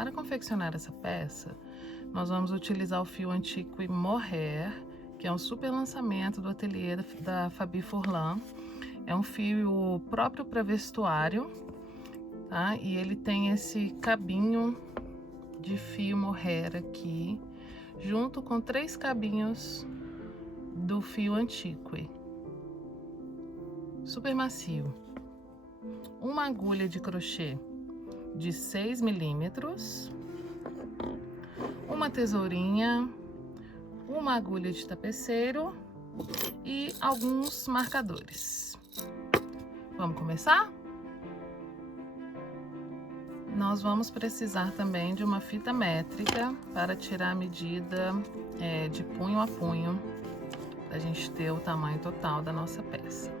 Para confeccionar essa peça, nós vamos utilizar o fio Antiqui Mohair, que é um super lançamento do ateliê da Fabi Furlan. É um fio próprio para vestuário, tá? E ele tem esse cabinho de fio Mohair aqui, junto com 3 cabinhos do fio Antiqui. Super macio. Uma agulha de crochê de 6 milímetros, uma tesourinha, uma agulha de tapeceiro e alguns marcadores. Vamos começar? Nós vamos precisar também de uma fita métrica para tirar a medida de punho a punho, para a gente ter o tamanho total da nossa peça.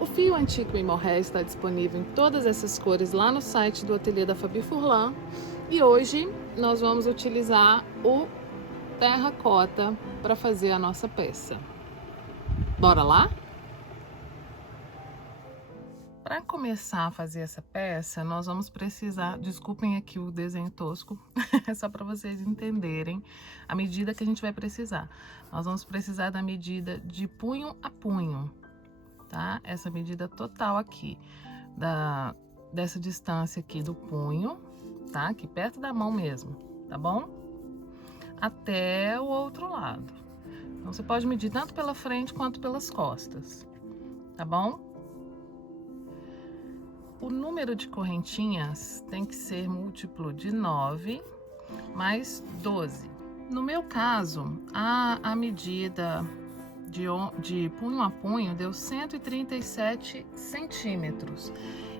O fio Antiqui Mohair está disponível em todas essas cores lá no site do ateliê da Fabi Furlan. E hoje nós vamos utilizar o terracota para fazer a nossa peça. Bora lá? Para começar a fazer essa peça, nós vamos precisar, desculpem aqui o desenho tosco, é só para vocês entenderem a medida que a gente vai precisar. Nós vamos precisar da medida de punho a punho, tá? Essa medida total aqui, dessa distância aqui do punho, tá? Aqui perto da mão mesmo, tá bom? Até o outro lado. Então, você pode medir tanto pela frente quanto pelas costas, tá bom? O número de correntinhas tem que ser múltiplo de 9 mais 12. No meu caso, a medida de punho a punho deu 137 centímetros.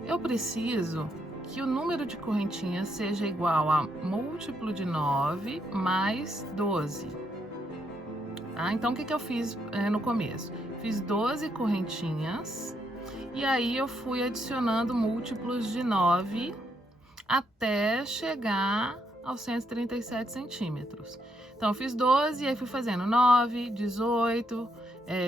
Eu preciso que o número de correntinhas seja igual a múltiplo de 9 mais 12. Tá? Então, o que eu fiz no começo? Fiz 12 correntinhas e aí eu fui adicionando múltiplos de 9 até chegar aos 137 centímetros. Então, eu fiz 12 e aí fui fazendo 9, 18,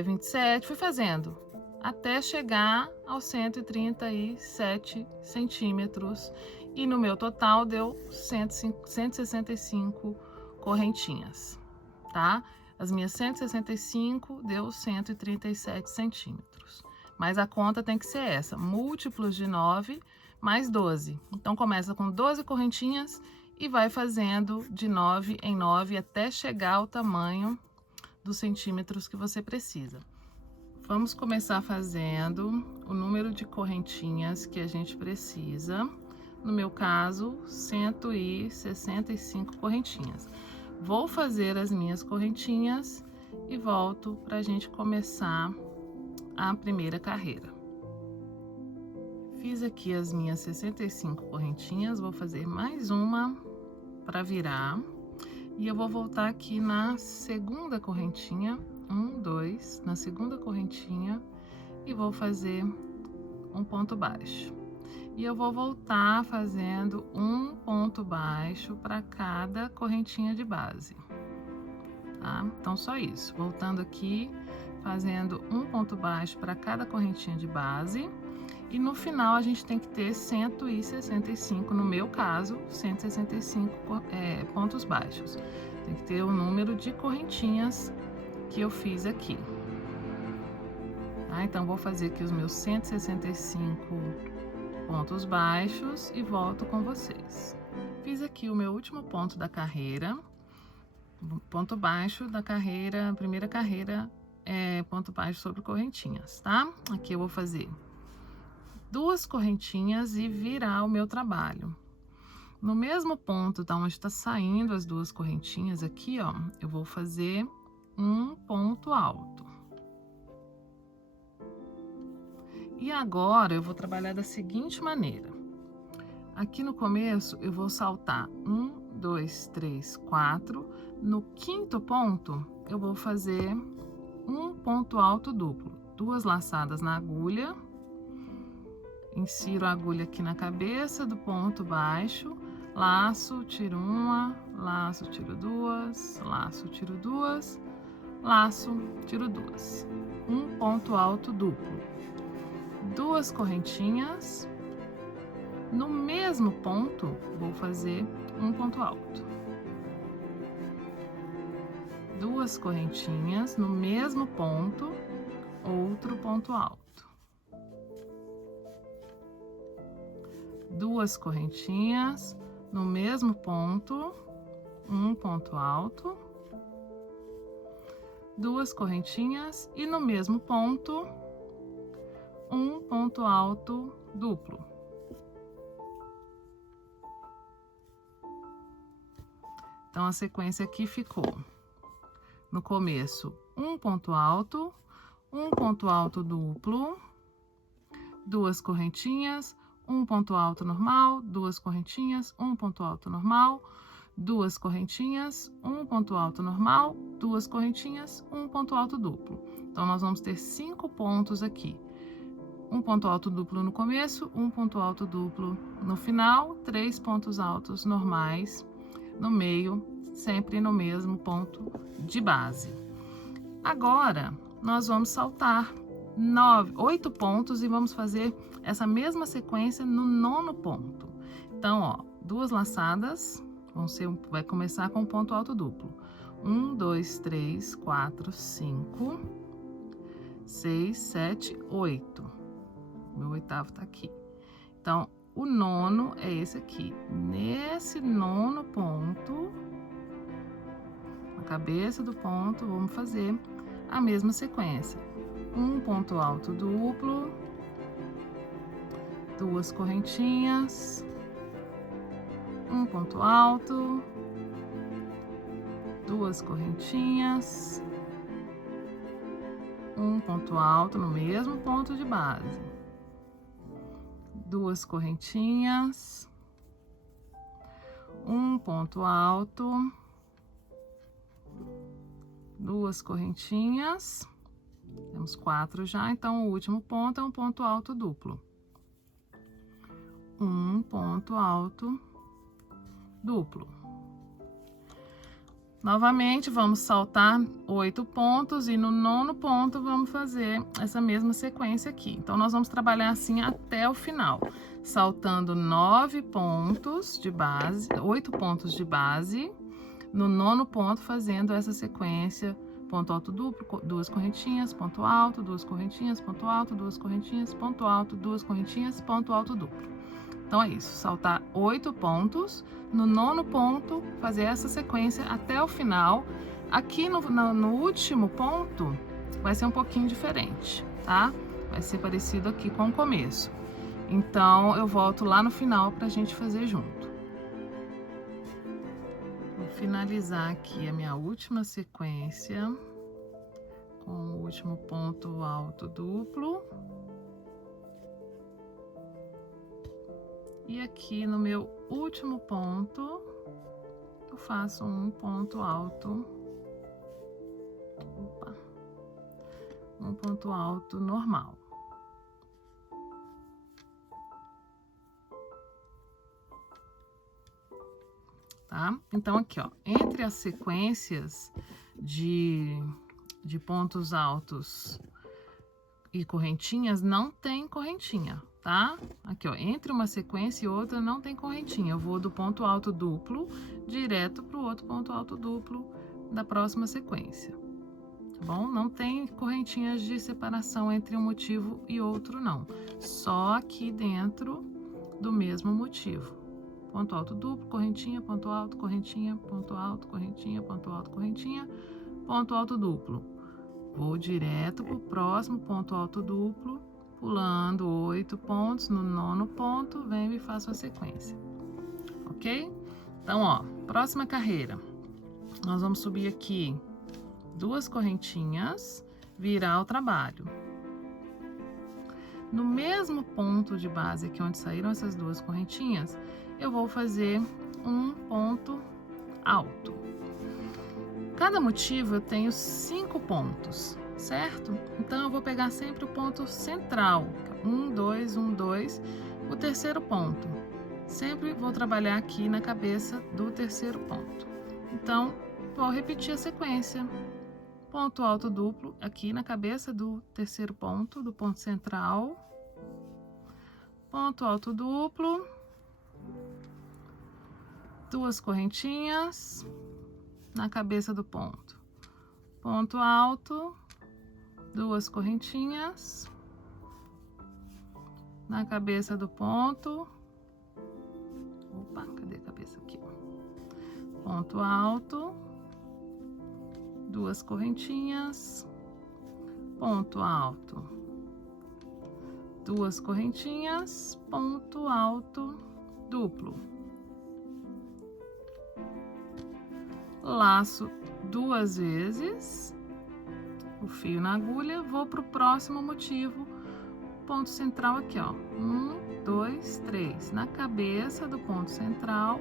27, fui fazendo até chegar aos 137 centímetros. E no meu total deu 165 correntinhas, tá? As minhas 165 deu 137 centímetros. Mas a conta tem que ser essa, múltiplos de 9 mais 12. Então, começa com 12 correntinhas e vai fazendo de 9 em 9 até chegar ao tamanho dos centímetros que você precisa. Vamos começar fazendo o número de correntinhas que a gente precisa. No meu caso, 165 correntinhas. Vou fazer as minhas correntinhas e volto para a gente começar a primeira carreira. Fiz aqui as minhas 65 correntinhas, vou fazer mais uma para virar e eu vou voltar aqui na segunda correntinha, 1, 2, na segunda correntinha e vou fazer um ponto baixo. E eu vou voltar fazendo um ponto baixo para cada correntinha de base, tá? Então, só isso, voltando aqui, fazendo um ponto baixo para cada correntinha de base. E no final a gente tem que ter 165, no meu caso, 165 pontos baixos. Tem que ter o número de correntinhas que eu fiz aqui. Tá? Então, vou fazer aqui os meus 165 pontos baixos e volto com vocês. Fiz aqui o meu último ponto da carreira, ponto baixo da carreira, primeira carreira, ponto baixo sobre correntinhas, tá? Aqui eu vou fazer 2 correntinhas e virar o meu trabalho. No mesmo ponto da onde está saindo as 2 correntinhas aqui, ó, eu vou fazer um ponto alto. E agora eu vou trabalhar da seguinte maneira. Aqui no começo eu vou saltar 1, 2, 3, 4. No quinto ponto eu vou fazer um ponto alto duplo. 2 laçadas na agulha. Insiro a agulha aqui na cabeça do ponto baixo. Laço, tiro uma, laço, tiro 2, laço, tiro 2, laço, tiro 2. Um ponto alto duplo. 2 correntinhas. No mesmo ponto, vou fazer um ponto alto. 2 correntinhas no mesmo ponto, outro ponto alto. 2 correntinhas no mesmo ponto, um ponto alto. 2 correntinhas e no mesmo ponto, um ponto alto duplo. Então, a sequência aqui ficou: no começo, um ponto alto duplo, 2 correntinhas, um ponto alto normal, 2 correntinhas, um ponto alto normal, 2 correntinhas, um ponto alto normal, 2 correntinhas, um ponto alto duplo. Então, nós vamos ter 5 pontos aqui. Um ponto alto duplo no começo, um ponto alto duplo no final, 3 pontos altos normais no meio, sempre no mesmo ponto de base. Agora, nós vamos saltar 8 pontos e vamos fazer essa mesma sequência no 9º ponto. Então, ó, 2 laçadas, vai começar com ponto alto duplo. 1, 2, 3, 4, 5, 6, 7, 8. Meu 8º tá aqui. Então, o 9º é esse aqui. Nesse 9º ponto, na cabeça do ponto, vamos fazer a mesma sequência. Um ponto alto duplo, 2 correntinhas, um ponto alto, 2 correntinhas, um ponto alto no mesmo ponto de base, 2 correntinhas, um ponto alto, 2 correntinhas, temos 4 já, então o último ponto é um ponto alto duplo. Um ponto alto duplo. Novamente, vamos saltar 8 pontos e no 9º ponto vamos fazer essa mesma sequência aqui. Então, nós vamos trabalhar assim até o final, saltando 9 pontos de base, 8 pontos de base, no 9º ponto fazendo essa sequência: ponto alto duplo, 2 correntinhas, ponto alto, 2 correntinhas, ponto alto, 2 correntinhas, ponto alto, 2 correntinhas, ponto alto duplo. Então, é isso, saltar 8 pontos, no 9º ponto, fazer essa sequência até o final. Aqui no último ponto, vai ser um pouquinho diferente, tá? Vai ser parecido aqui com o começo. Então, eu volto lá no final pra gente fazer junto. Vou finalizar aqui a minha última sequência com o último ponto alto duplo. E aqui no meu último ponto, eu faço um ponto alto, um ponto alto normal. Tá? Então, aqui, ó, entre as sequências de pontos altos e correntinhas, não tem correntinha, tá? Aqui, ó, entre uma sequência e outra não tem correntinha. Eu vou do ponto alto duplo direto para o outro ponto alto duplo da próxima sequência, tá bom? Não tem correntinhas de separação entre um motivo e outro, não. Só aqui dentro do mesmo motivo. Ponto alto duplo, correntinha, ponto alto, correntinha, ponto alto, correntinha, ponto alto, correntinha, ponto alto duplo. Vou direto pro próximo ponto alto duplo, pulando 8 pontos, no 9º ponto, venho e faço a sequência, ok? Então, ó, próxima carreira, nós vamos subir aqui 2 correntinhas, virar o trabalho. No mesmo ponto de base aqui onde saíram essas 2 correntinhas, eu vou fazer um ponto alto. Cada motivo eu tenho 5 pontos, certo? Então, eu vou pegar sempre o ponto central, 1, 2, 1, 2, o terceiro ponto. Sempre vou trabalhar aqui na cabeça do terceiro ponto. Então, vou repetir a sequência. Ponto alto duplo aqui na cabeça do terceiro ponto, do ponto central. Ponto alto duplo, 2 correntinhas na cabeça do ponto, ponto alto, 2 correntinhas na cabeça do ponto. Opa, cadê a cabeça aqui? Ponto alto, 2 correntinhas, ponto alto, 2 correntinhas, ponto alto, duplo. Laço 2 vezes o fio na agulha, vou para o próximo motivo, ponto central aqui, ó. 1, 2, 3. Na cabeça do ponto central,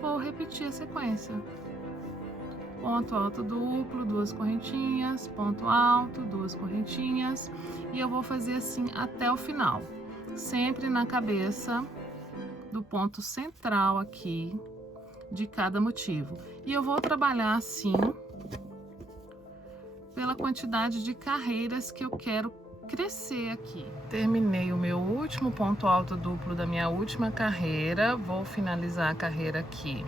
vou repetir a sequência. Ponto alto duplo, 2 correntinhas, ponto alto, 2 correntinhas, e eu vou fazer assim até o final, sempre na cabeça do ponto central aqui de cada motivo. E eu vou trabalhar assim pela quantidade de carreiras que eu quero crescer aqui. Terminei o meu último ponto alto duplo da minha última carreira, vou finalizar a carreira aqui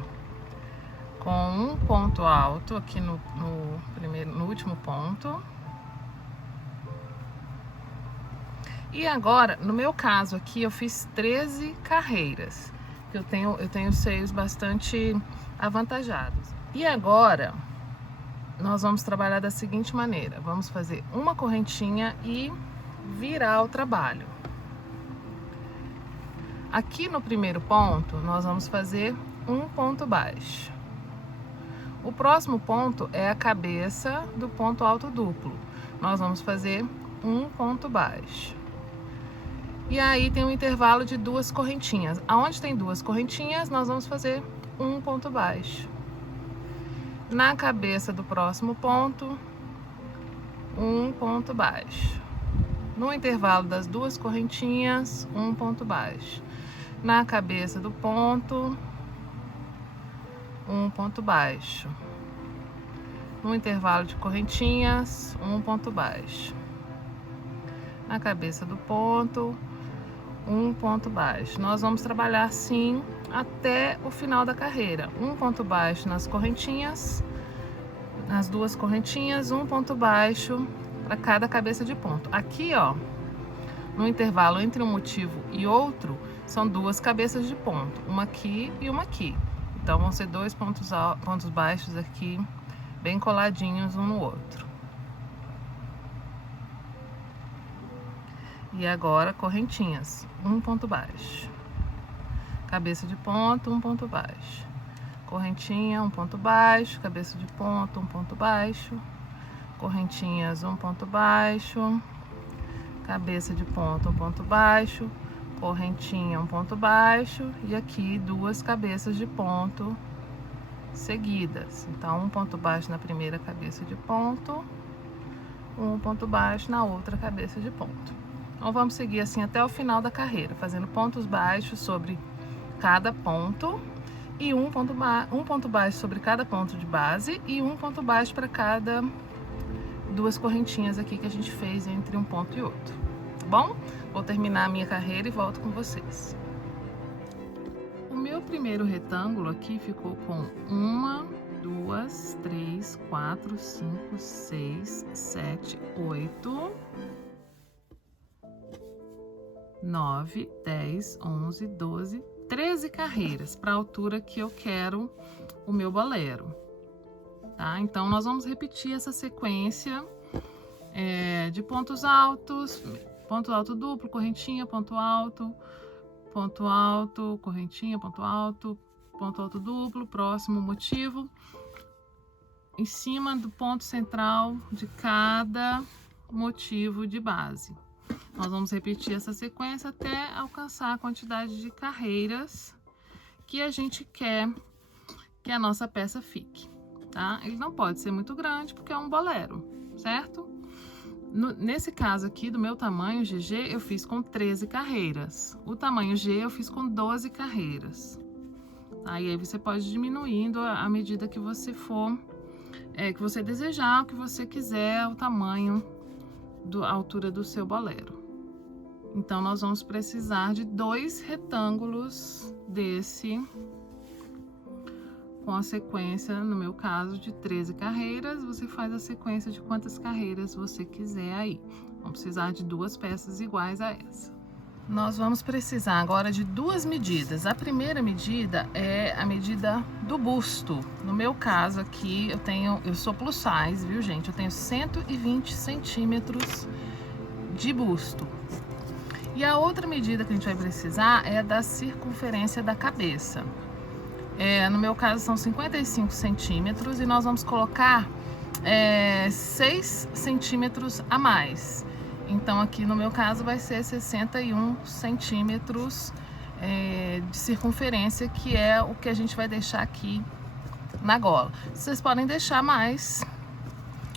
com um ponto alto aqui no último ponto. E agora, no meu caso aqui, eu fiz 13 carreiras. Eu tenho seios bastante avantajados. E agora, nós vamos trabalhar da seguinte maneira. Vamos fazer uma correntinha e virar o trabalho. Aqui no primeiro ponto, nós vamos fazer um ponto baixo. O próximo ponto é a cabeça do ponto alto duplo. Nós vamos fazer um ponto baixo. E aí tem um intervalo de 2 correntinhas. Aonde tem 2 correntinhas, nós vamos fazer um ponto baixo. Na cabeça do próximo ponto, um ponto baixo. No intervalo das 2 correntinhas, um ponto baixo. Na cabeça do ponto, um ponto baixo. No intervalo de correntinhas, um ponto baixo. Na cabeça do ponto, um ponto baixo. Nós vamos trabalhar assim até o final da carreira. Um ponto baixo nas correntinhas, nas 2 correntinhas, um ponto baixo para cada cabeça de ponto. Aqui, ó, no intervalo entre um motivo e outro, são 2 cabeças de ponto, uma aqui e uma aqui. Então, vão ser 2 pontos baixos aqui, bem coladinhos um no outro. E agora, correntinhas, um ponto baixo. Cabeça de ponto, um ponto baixo. Correntinha, um ponto baixo. Cabeça de ponto, um ponto baixo. Correntinhas, um ponto baixo. Cabeça de ponto, um ponto baixo. Correntinha, um ponto baixo, e aqui 2 cabeças de ponto seguidas. Então, um ponto baixo na primeira cabeça de ponto, um ponto baixo na outra cabeça de ponto. Então, vamos seguir assim até o final da carreira, fazendo pontos baixos sobre cada ponto e um ponto baixo sobre cada ponto de base e um ponto baixo para cada 2 correntinhas aqui que a gente fez entre um ponto e outro. Tá bom? Vou terminar a minha carreira e volto com vocês. O meu primeiro retângulo aqui ficou com 1, 2, 3, 4, 5, 6, 7, 8, 9, 10, 11, 12, 13 carreiras para a altura que eu quero o meu bolero. Tá? Então, nós vamos repetir essa sequência de pontos altos. Ponto alto duplo, correntinha, ponto alto, correntinha, ponto alto duplo, próximo motivo, em cima do ponto central de cada motivo de base. Nós vamos repetir essa sequência até alcançar a quantidade de carreiras que a gente quer que a nossa peça fique, tá? Ele não pode ser muito grande porque é um bolero, certo? Nesse caso aqui, do meu tamanho GG, eu fiz com 13 carreiras. O tamanho G eu fiz com 12 carreiras. Aí você pode ir diminuindo à medida que você for, que você desejar, o que você quiser, o tamanho, a altura do seu bolero. Então, nós vamos precisar de 2 retângulos desse com a sequência, no meu caso, de 13 carreiras. Você faz a sequência de quantas carreiras você quiser aí. Vamos precisar de 2 peças iguais a essa. Nós vamos precisar agora de 2 medidas. A primeira medida é a medida do busto. No meu caso aqui, eu sou plus size, viu, gente? Eu tenho 120 centímetros de busto. E a outra medida que a gente vai precisar é da circunferência da cabeça. No meu caso são 55 centímetros e nós vamos colocar 6 centímetros a mais. Então aqui no meu caso vai ser 61 centímetros de circunferência, que é o que a gente vai deixar aqui na gola. Vocês podem deixar mais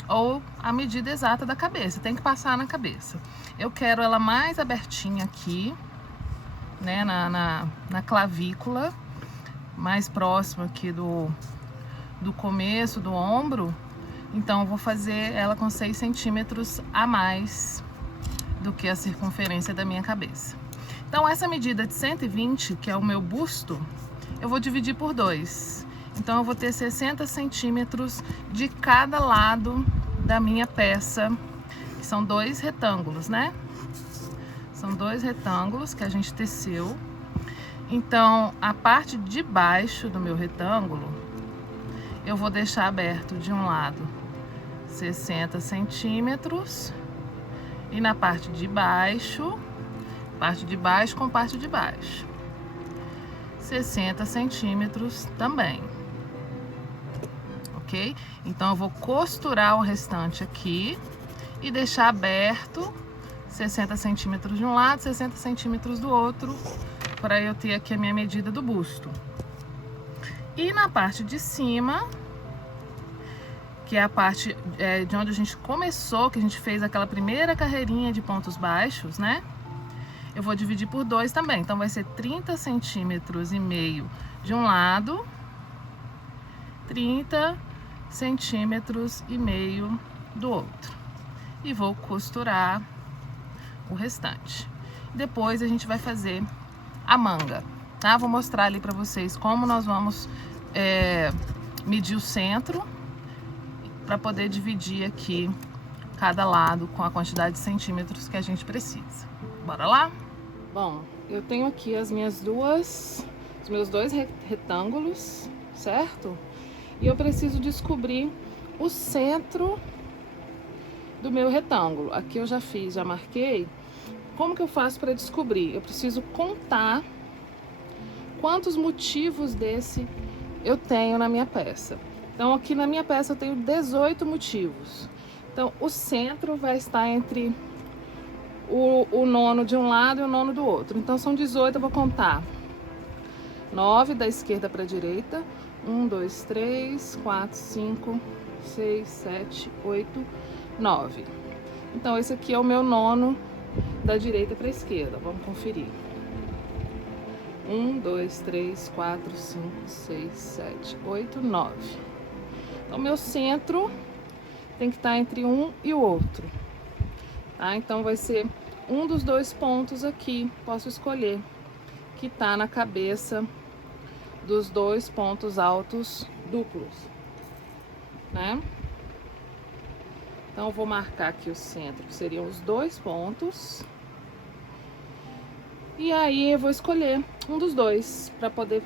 ou a medida exata da cabeça, tem que passar na cabeça. Eu quero ela mais abertinha aqui, né, na clavícula, mais próximo aqui do começo do ombro. Então eu vou fazer ela com 6 centímetros a mais do que a circunferência da minha cabeça. Então essa medida de 120, que é o meu busto, eu vou dividir por 2. Então eu vou ter 60 centímetros de cada lado da minha peça, que são 2 retângulos, né? São 2 retângulos que a gente teceu. Então a parte de baixo do meu retângulo, eu vou deixar aberto de um lado 60 centímetros. E na parte de baixo com parte de baixo, 60 centímetros também, ok? Então eu vou costurar o restante aqui e deixar aberto 60 centímetros de um lado, 60 centímetros do outro, para eu ter aqui a minha medida do busto. E na parte de cima, que é a parte de onde a gente começou, que a gente fez aquela primeira carreirinha de pontos baixos, né? Eu vou dividir por 2 também. Então vai ser 30 centímetros e meio de um lado, 30 centímetros e meio do outro. E vou costurar o restante. Depois a gente vai fazer a manga, tá? Vou mostrar ali pra vocês como nós vamos medir o centro, para poder dividir aqui cada lado com a quantidade de centímetros que a gente precisa. Bora lá? Bom, eu tenho aqui os meus 2 retângulos, certo? E eu preciso descobrir o centro do meu retângulo. Aqui eu já fiz, já marquei. Como que eu faço para descobrir? Eu preciso contar quantos motivos desse eu tenho na minha peça. Então aqui na minha peça eu tenho 18 motivos. Então o centro vai estar entre o nono de um lado e o nono do outro. Então são 18, eu vou contar 9 da esquerda para a direita. 1, 2, 3, 4, 5, 6, 7, 8, 9. Então esse aqui é o meu nono da direita para a esquerda. Vamos conferir. 1, 2, 3, 4, 5, 6, 7, 8, 9. Então, meu centro tem que estar entre um e o outro, tá? Então, vai ser um dos 2 pontos aqui, posso escolher, que tá na cabeça dos 2 pontos altos duplos, né? Então, eu vou marcar aqui o centro, que seriam os 2 pontos. E aí, eu vou escolher um dos 2 para poder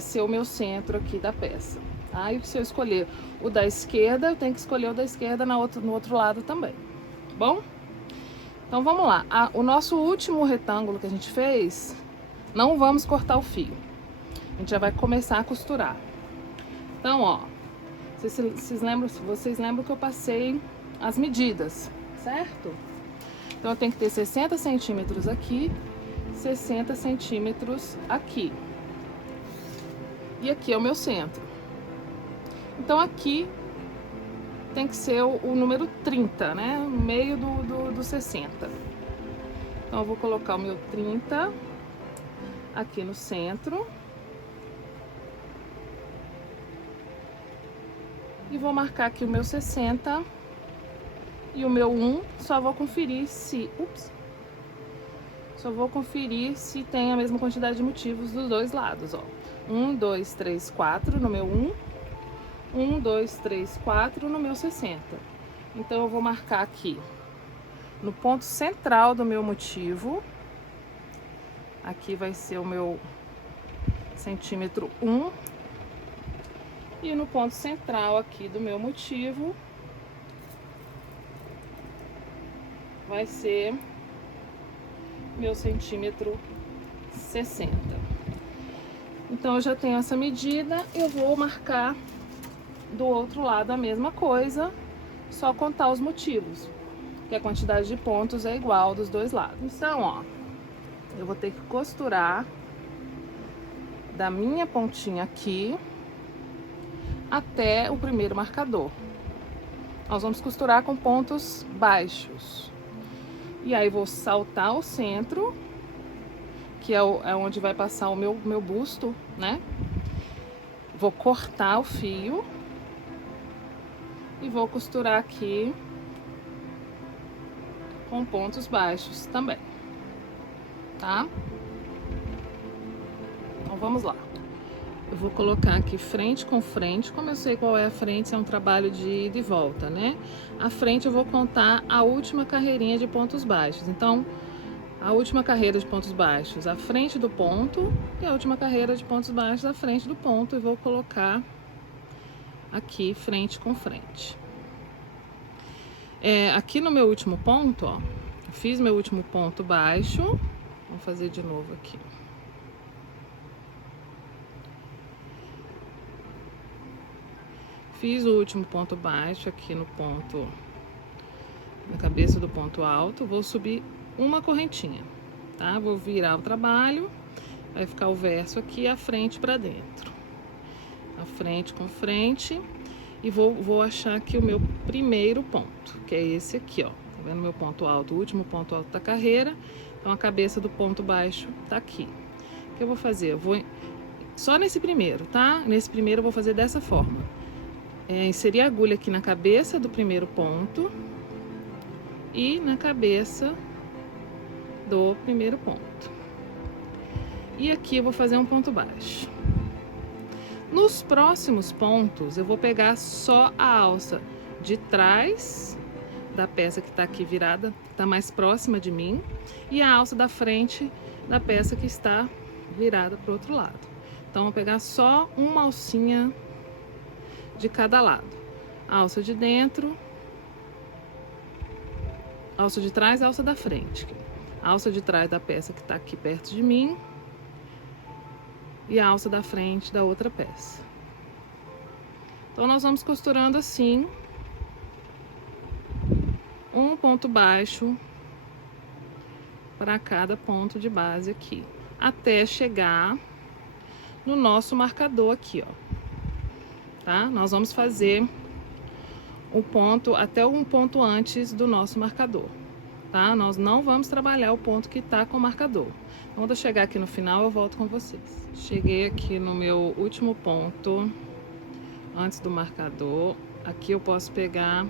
ser o meu centro aqui da peça. Aí, se eu escolher o da esquerda, eu tenho que escolher o da esquerda no outro lado também, bom? Então, vamos lá. O nosso último retângulo que a gente fez, não vamos cortar o fio. A gente já vai começar a costurar. Então, ó, vocês lembram que eu passei as medidas, certo? Então, eu tenho que ter 60 centímetros aqui, 60 centímetros aqui. E aqui é o meu centro. Então aqui tem que ser o número 30, né? No meio do 60. Então eu vou colocar o meu 30 aqui no centro. E vou marcar aqui o meu 60 e o meu 1. Só vou conferir se... Só vou conferir se tem a mesma quantidade de motivos dos 2 lados, ó. 1, 2, 3, 4 no meu 1, 2, 3, 4 no meu 60. Então eu vou marcar aqui no ponto central do meu motivo. Aqui vai ser o meu centímetro 1. E no ponto central aqui do meu motivo vai ser meu centímetro 60. Então eu já tenho essa medida, eu vou marcar do outro lado a mesma coisa, só contar os motivos, que a quantidade de pontos é igual dos dois lados. Então, ó, eu vou ter que costurar da minha pontinha aqui até o primeiro marcador. Nós vamos costurar com pontos baixos. E aí vou saltar o centro, que é onde vai passar o meu busto, né? Vou cortar o fio e vou costurar aqui com pontos baixos também, tá? Então vamos lá. Eu vou colocar aqui frente com frente. Como eu sei qual é a frente, é um trabalho de ida e volta, né? A frente eu vou contar a última carreirinha de pontos baixos. Então, a última carreira de pontos baixos à frente do ponto e a última carreira de pontos baixos à frente do ponto. E vou colocar aqui frente com frente. Aqui no meu último ponto, ó, fiz meu último ponto baixo. Vamos fazer de novo aqui. Fiz o último ponto baixo aqui no ponto, na cabeça do ponto alto. Vou subir uma correntinha, tá? Vou virar o trabalho, vai ficar o verso aqui, a frente para dentro. A frente com frente. E vou achar aqui o meu primeiro ponto, que é esse aqui, ó. Tá vendo meu ponto alto, o último ponto alto da carreira. Então, a cabeça do ponto baixo tá aqui. O que eu vou fazer? Eu vou só nesse primeiro, tá? Nesse primeiro eu vou fazer dessa forma. Inserir a agulha aqui na cabeça do primeiro ponto e na cabeça do primeiro ponto. E aqui eu vou fazer um ponto baixo. Nos próximos pontos, eu vou pegar só a alça de trás da peça que tá aqui virada, tá mais próxima de mim, e a alça da frente da peça que está virada pro outro lado. Então, eu vou pegar só uma alcinha de cada lado. Alça de dentro, alça de trás, alça da frente. Alça de trás da peça que tá aqui perto de mim e a alça da frente da outra peça. Então, nós vamos costurando assim, um ponto baixo para cada ponto de base aqui, até chegar no nosso marcador aqui, ó. Tá? Nós vamos fazer o ponto até um ponto antes do nosso marcador, tá? Nós não vamos trabalhar o ponto que tá com o marcador. Então, quando eu chegar aqui no final, eu volto com vocês. Cheguei aqui no meu último ponto, antes do marcador. Aqui eu posso pegar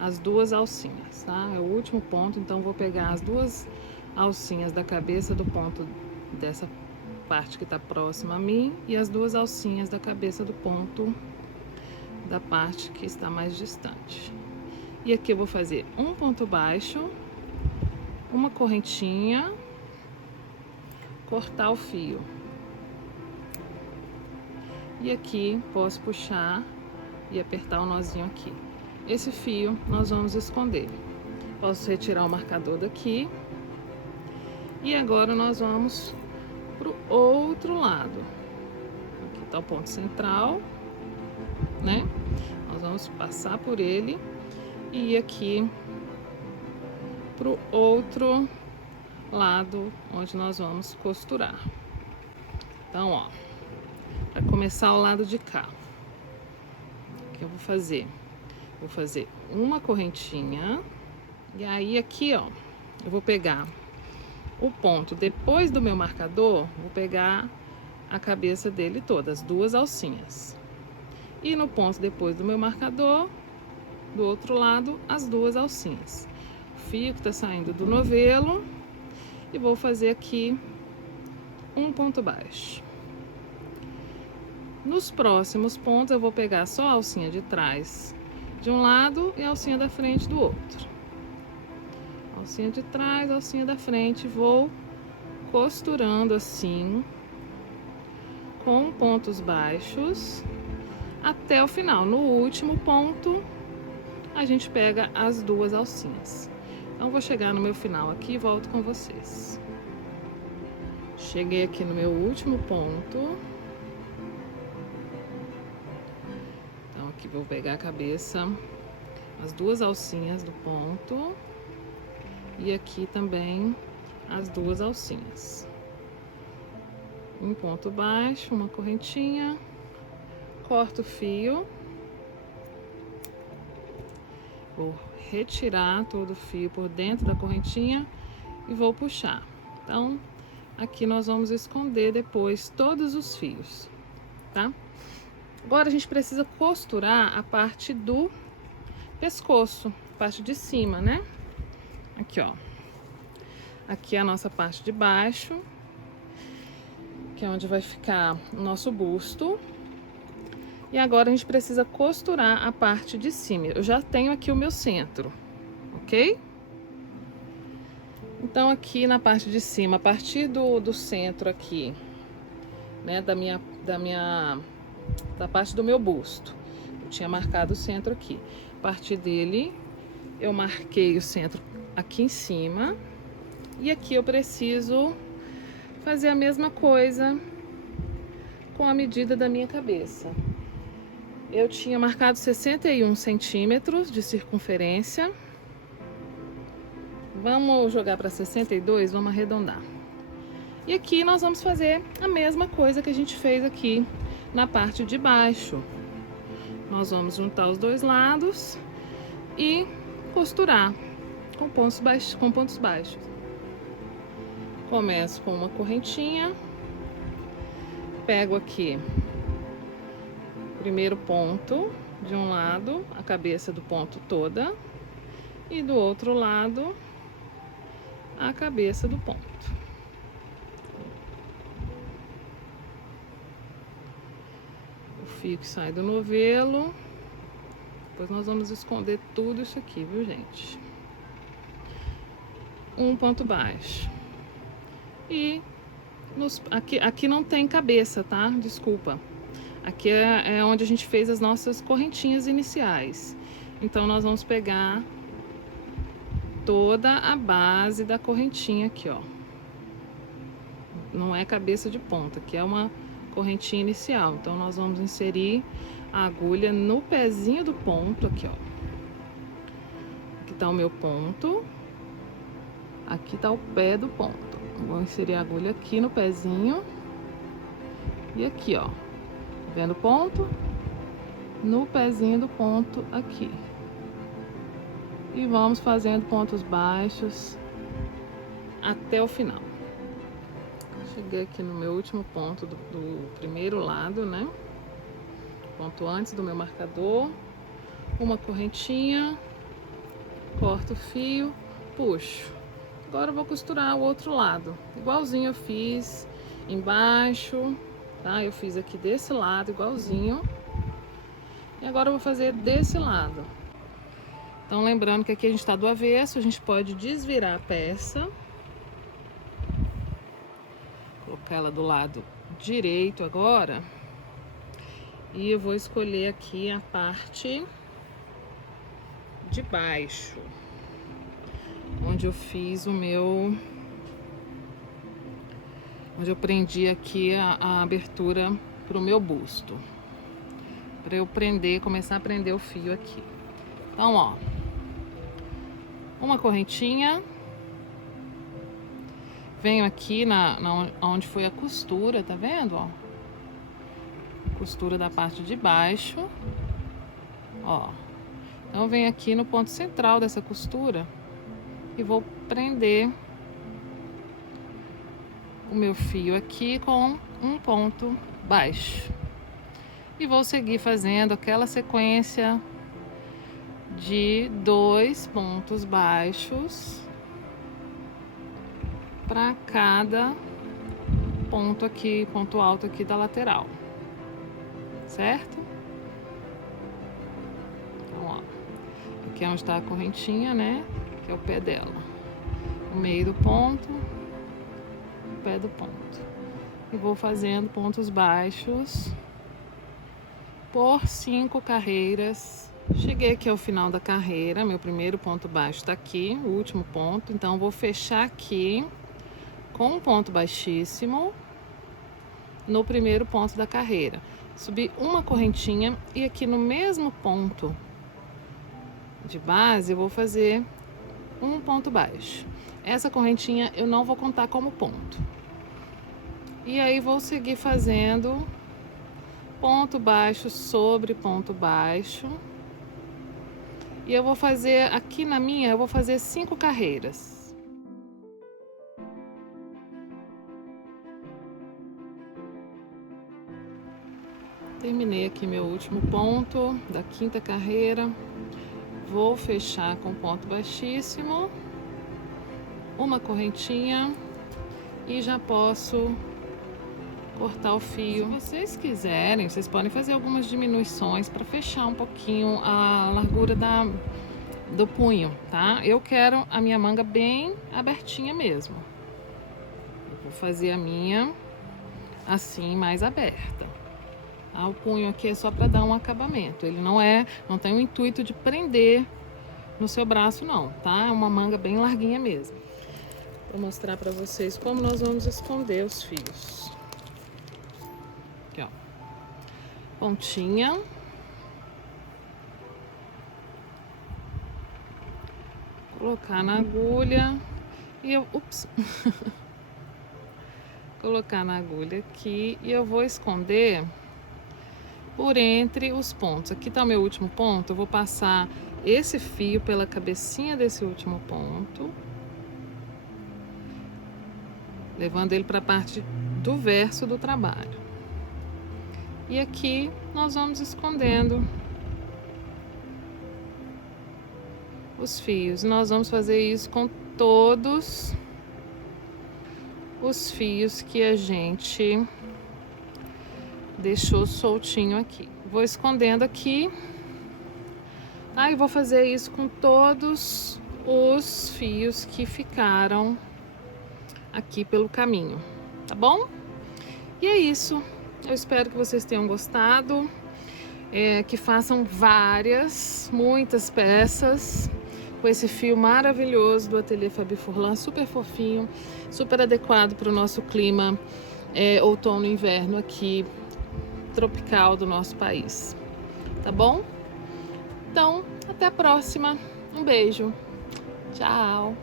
as duas alcinhas, tá? É o último ponto, então vou pegar as duas alcinhas da cabeça do ponto dessa parte que tá próxima a mim e as duas alcinhas da cabeça do ponto da parte que está mais distante. E aqui eu vou fazer um ponto baixo, uma correntinha, cortar o fio. E aqui posso puxar e apertar o nozinho aqui. Esse fio nós vamos esconder. Posso retirar o marcador daqui. E agora nós vamos pro outro lado. Aqui tá o ponto central, né? Nós vamos passar por ele e ir aqui pro outro lado onde nós vamos costurar. Então, ó, para começar o lado de cá, o que eu vou fazer? Vou fazer uma correntinha e aí aqui, ó, eu vou pegar o ponto depois do meu marcador, vou pegar a cabeça dele toda, as duas alcinhas. E no ponto depois do meu marcador, do outro lado, as duas alcinhas. O fio que tá saindo do novelo e vou fazer aqui um ponto baixo. Nos próximos pontos eu vou pegar só a alcinha de trás de um lado e a alcinha da frente do outro. Alcinha de trás, alcinha da frente, vou costurando assim, com pontos baixos, até o final. No último ponto, a gente pega as duas alcinhas. Então, vou chegar no meu final aqui e volto com vocês. Cheguei aqui no meu último ponto. Então, aqui vou pegar a cabeça, as duas alcinhas do ponto. E aqui também as duas alcinhas. Um ponto baixo, uma correntinha, corto o fio. Vou retirar todo o fio por dentro da correntinha e vou puxar. Então, aqui nós vamos esconder depois todos os fios, tá? Agora a gente precisa costurar a parte do pescoço, parte de cima, né? Aqui, ó. Aqui é a nossa parte de baixo, que é onde vai ficar o nosso busto. E agora a gente precisa costurar a parte de cima. Eu já tenho aqui o meu centro, ok? Então, aqui na parte de cima, a partir do centro aqui, né, da parte do meu busto, eu tinha marcado o centro aqui. A partir dele, eu marquei o centro aqui em cima. E aqui eu preciso fazer a mesma coisa com a medida da minha cabeça. Eu tinha marcado 61 centímetros de circunferência. Vamos jogar para 62, vamos arredondar. E aqui nós vamos fazer a mesma coisa que a gente fez aqui na parte de baixo. Nós vamos juntar os dois lados e costurar com pontos baixos. Começo com uma correntinha, pego aqui o primeiro ponto de um lado, a cabeça do ponto toda, e do outro lado, a cabeça do ponto. O fio que sai do novelo. Depois nós vamos esconder tudo isso aqui, viu, gente? Um ponto baixo. E aqui não tem cabeça, tá? Desculpa. Aqui é onde a gente fez as nossas correntinhas iniciais. Então, nós vamos pegar toda a base da correntinha aqui, ó. Não é cabeça de ponta, aqui é uma correntinha inicial. Então, nós vamos inserir a agulha no pezinho do ponto aqui, ó. Aqui tá o meu ponto. Aqui tá o pé do ponto. Vou inserir a agulha aqui no pezinho. E aqui, ó. Vendo o ponto? No pezinho do ponto aqui. E vamos fazendo pontos baixos até o final. Cheguei aqui no meu último ponto do primeiro lado, né? Ponto antes do meu marcador. Uma correntinha. Corto o fio. Puxo. Agora eu vou costurar o outro lado. Igualzinho eu fiz embaixo, tá? Eu fiz aqui desse lado, igualzinho. E agora eu vou fazer desse lado. Então, lembrando que aqui a gente tá do avesso, a gente pode desvirar a peça. Colocar ela do lado direito agora. E eu vou escolher aqui a parte de baixo, onde eu fiz o meu... onde eu prendi aqui a abertura pro meu busto. Para eu prender, começar a prender o fio aqui. Então, ó. Uma correntinha. Venho aqui onde foi a costura, tá vendo, ó? Costura da parte de baixo. Ó. Então, eu venho aqui no ponto central dessa costura e vou prender o meu fio aqui com um ponto baixo. E vou seguir fazendo aquela sequência de 2 pontos baixos para cada ponto aqui, ponto alto aqui da lateral. certo? Então, ó, aqui é onde está a correntinha, né? Que é o pé dela. O meio do ponto, o pé do ponto. E vou fazendo pontos baixos por 5 carreiras. Cheguei aqui ao final da carreira, meu primeiro ponto baixo está aqui, o último ponto. Então, vou fechar aqui com um ponto baixíssimo no primeiro ponto da carreira. Subir uma correntinha e aqui no mesmo ponto de base eu vou fazer um ponto baixo. Essa correntinha eu não vou contar como ponto. E aí vou seguir fazendo ponto baixo sobre ponto baixo. E eu vou fazer aqui na minha, eu vou fazer 5 carreiras. Terminei aqui meu último ponto da 5ª carreira. Vou fechar com ponto baixíssimo, uma correntinha e já posso cortar o fio. Se vocês quiserem, vocês podem fazer algumas diminuições para fechar um pouquinho a largura do punho, tá? Eu quero a minha manga bem abertinha mesmo. Eu vou fazer a minha assim, mais aberta. O punho aqui é só para dar um acabamento. Ele não tem o intuito de prender no seu braço, não, tá? É uma manga bem larguinha mesmo. Vou mostrar para vocês como nós vamos esconder os fios. Aqui, ó. Pontinha. Colocar na agulha e eu... Ups! Colocar na agulha aqui e eu vou esconder por entre os pontos. Aqui tá o meu último ponto, eu vou passar esse fio pela cabecinha desse último ponto, levando ele para a parte do verso do trabalho. E aqui nós vamos escondendo os fios. Nós vamos fazer isso com todos os fios que a gente deixou soltinho aqui. Vou escondendo aqui. Aí vou fazer isso com todos os fios que ficaram aqui pelo caminho, tá bom? E é isso. Eu espero que vocês tenham gostado, que façam muitas peças com esse fio maravilhoso do Ateliê Fabi Furlan, super fofinho, super adequado para o nosso clima outono e inverno aqui tropical do nosso país, tá bom? Então, até a próxima. Um beijo. Tchau.